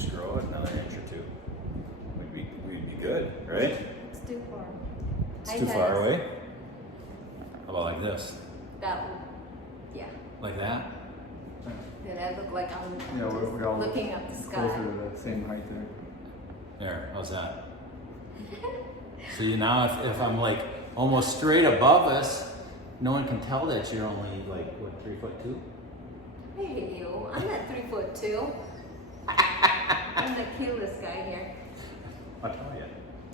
just grow it another inch or two. We'd be good, right? It's too far. It's too far away? How about like this? That one. Yeah. Like that? Did I look like I'm Yeah, just we all looking up the sky? closer to the same height there. There, how's that? So now if I'm like almost straight above us, no one can tell that you're only like, what, 3'2"? Hey, you. I'm not 3'2". I'm the cutest guy here. I'll tell you.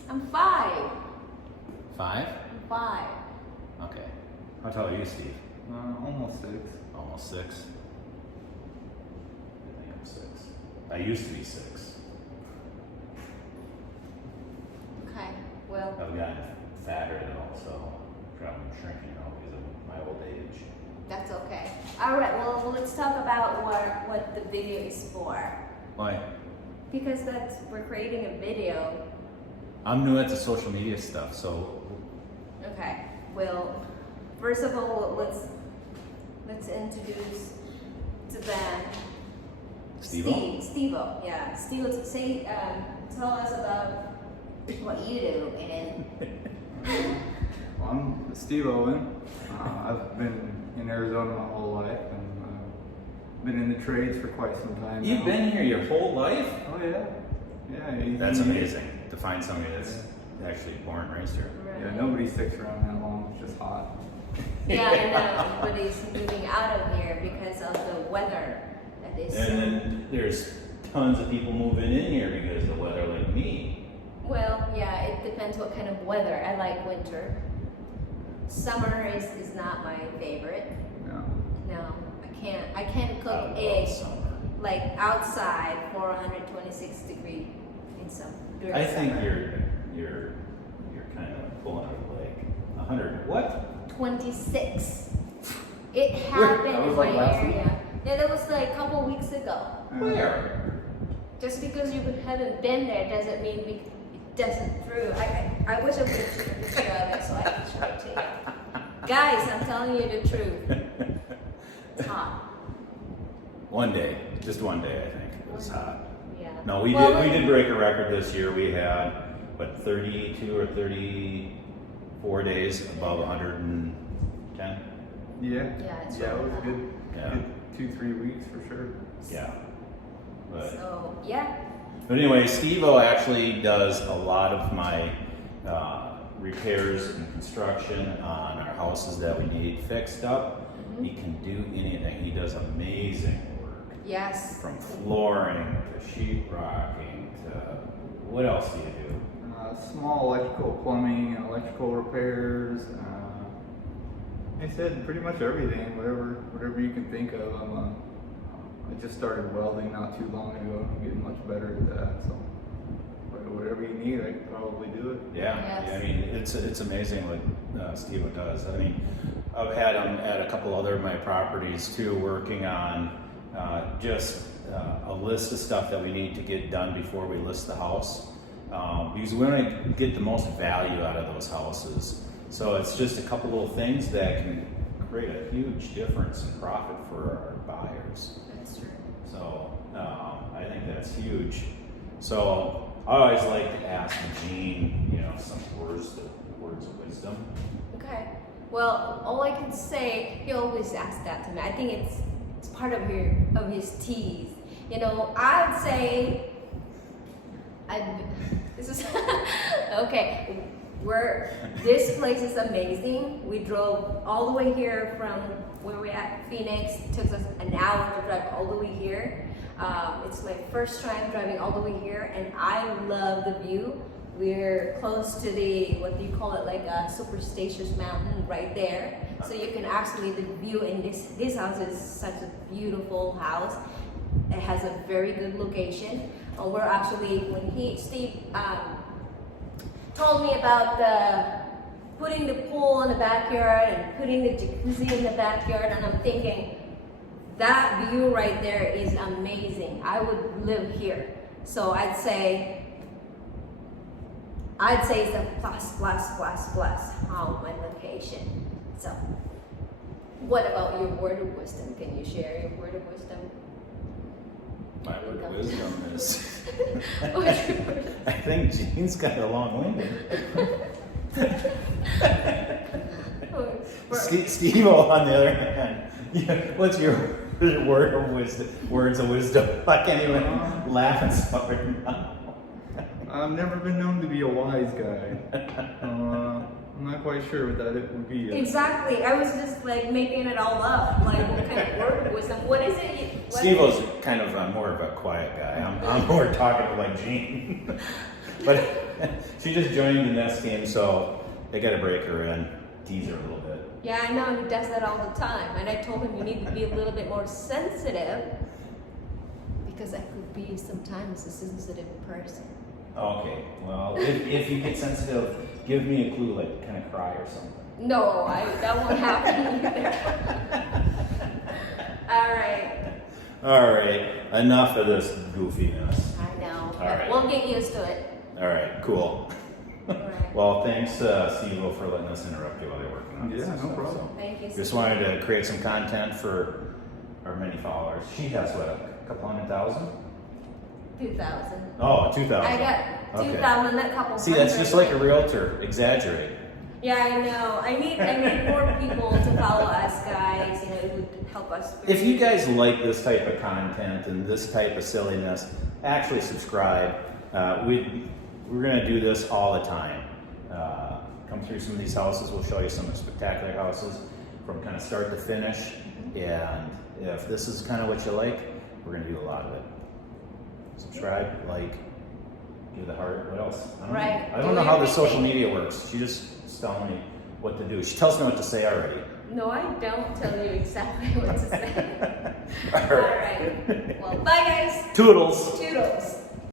I'm 5. 5? I'm 5. Okay. How tall are you, Steve? Almost 6. Almost 6. I think I'm 6. I used to be 6. Okay. Well, I've gotten fatter though, so I'm shrinking now because of my old age. that's okay. All right. Well, let's talk about what the video is for. Why? Because we're creating a video. I'm new at the social media stuff, so Okay. Well, first of all, let's introduce to them SteveO? SteveO. Yeah. SteveO, say, tell us about what you do and. Well, I'm Steve Owen. I've been in Arizona my whole life and been in the trades for quite some time You've now. been here your whole life? Oh yeah. Yeah. That's amazing to find somebody that's actually born and raised here. Yeah, nobody sticks around that long. It's just hot. Yeah, I know. Everybody's moving out of here because of the weather that is. And then there's tons of people moving in here because of the weather, like me. Well, yeah, it depends what kind of weather. I like winter. Summer is not my favorite. Yeah. No, I can't cook I love eggs summer. like outside for 126 degree in some during I think summer. you're kind of pulling it like 100. What? 26. It happened that was in like my last week? area. Yeah, that was like a couple weeks ago. Where? Just because you haven't been there doesn't mean it doesn't through. I wish I would have taken a picture of it so I could show it to you. Guys, I'm telling you the truth. It's hot. One day, just one day, I think it was hot. Yeah. No, we did break a record this year. We had, what, 32 or 34 days above 110? Yeah. Yeah, it's Yeah, it really was good. Yeah. Good 2-3 weeks for sure. Yeah. But, So, yeah. but anyway, SteveO actually does a lot of my repairs and construction on our houses that we need fixed up. He can do anything. He does amazing work. Yes. From flooring to sheetrocking to what else do you do? Small electrical plumbing and electrical repairs. I said pretty much everything, whatever you can think of. I just started welding not too long ago. I'm getting much better at that. So whatever you need, I can probably do it. Yeah, Yes. I mean it's amazing what SteveO does. I mean, I've had him at a couple other of my properties too, working on just a list of stuff that we need to get done before we list the house. Because we want to get the most value out of those houses. So it's just a couple little things that can create a huge difference in profit for our buyers. That's true. So I think that's huge. So I always like to ask Gene, some words of wisdom. Okay. Well, all I can say, he always asks that to me. I think it's part of his tease. I'd say, this is okay. This place is amazing. We drove all the way here from where we're at, Phoenix. It took us an hour to drive all the way here. It's my first time driving all the way here, and I love the view. We're close to the, what do you call it, like a superstitious mountain right there. So you can actually, the view in this house is such a beautiful house. It has a very good location. We're actually, when Steve told me about putting the pool in the backyard and putting the jacuzzi in the backyard, and I'm thinking, that view right there is amazing. I would live here. So I'd say it's a plus on my location. So, what about your word of wisdom? Can you share your word of wisdom? My word of wisdom is, What's your word? I think Gene's kind of long-winded. Steve-O, on the other hand, what's your word of wisdom? Words of wisdom? I can't even laugh and start right now. I've never been known to be a wise guy. I'm not quite sure what that it would be. Exactly. I was just like making it all up. Like, what kind of word of wisdom? What is it? Steve-O's kind of more of a quiet guy. I'm more talkative like Gene. But she just joined the Nest team, so they got to break her in, tease her a little bit. Yeah, I know. He does that all the time. And I told him you need to be a little bit more sensitive because I could be sometimes a sensitive person. Okay, well, if you get sensitive, give me a clue, like kind of cry or something. No, that won't happen either. All right, enough of this goofiness. I know, but right. we'll get used to it. All right, cool. All right. Well, thanks, Steve-O, for letting us interrupt you while you're working on this. Yeah, no stuff. problem. So, Thank you. just wanted to create some content for our many followers. She has what, a couple 100,000? 2,000. Oh, 2,000. I got 2,000, a couple. See, that's just like a realtor. Exaggerate. Yeah, I know. I need more people to follow us, guys. You know, who would help us. If you guys like this type of content and this type of silliness, actually subscribe. We're going to do this all the time. Come through some of these houses. We'll show you some spectacular houses from kind of start to finish. And if this is kind of what you like, we're going to do a lot of it. Subscribe, like, give the heart. What else? Right. I don't know how the social media works. She just telling me what to do. She tells me what to say already. No, I don't tell you exactly what to say. All right. All right. Well, bye, guys. Toodles.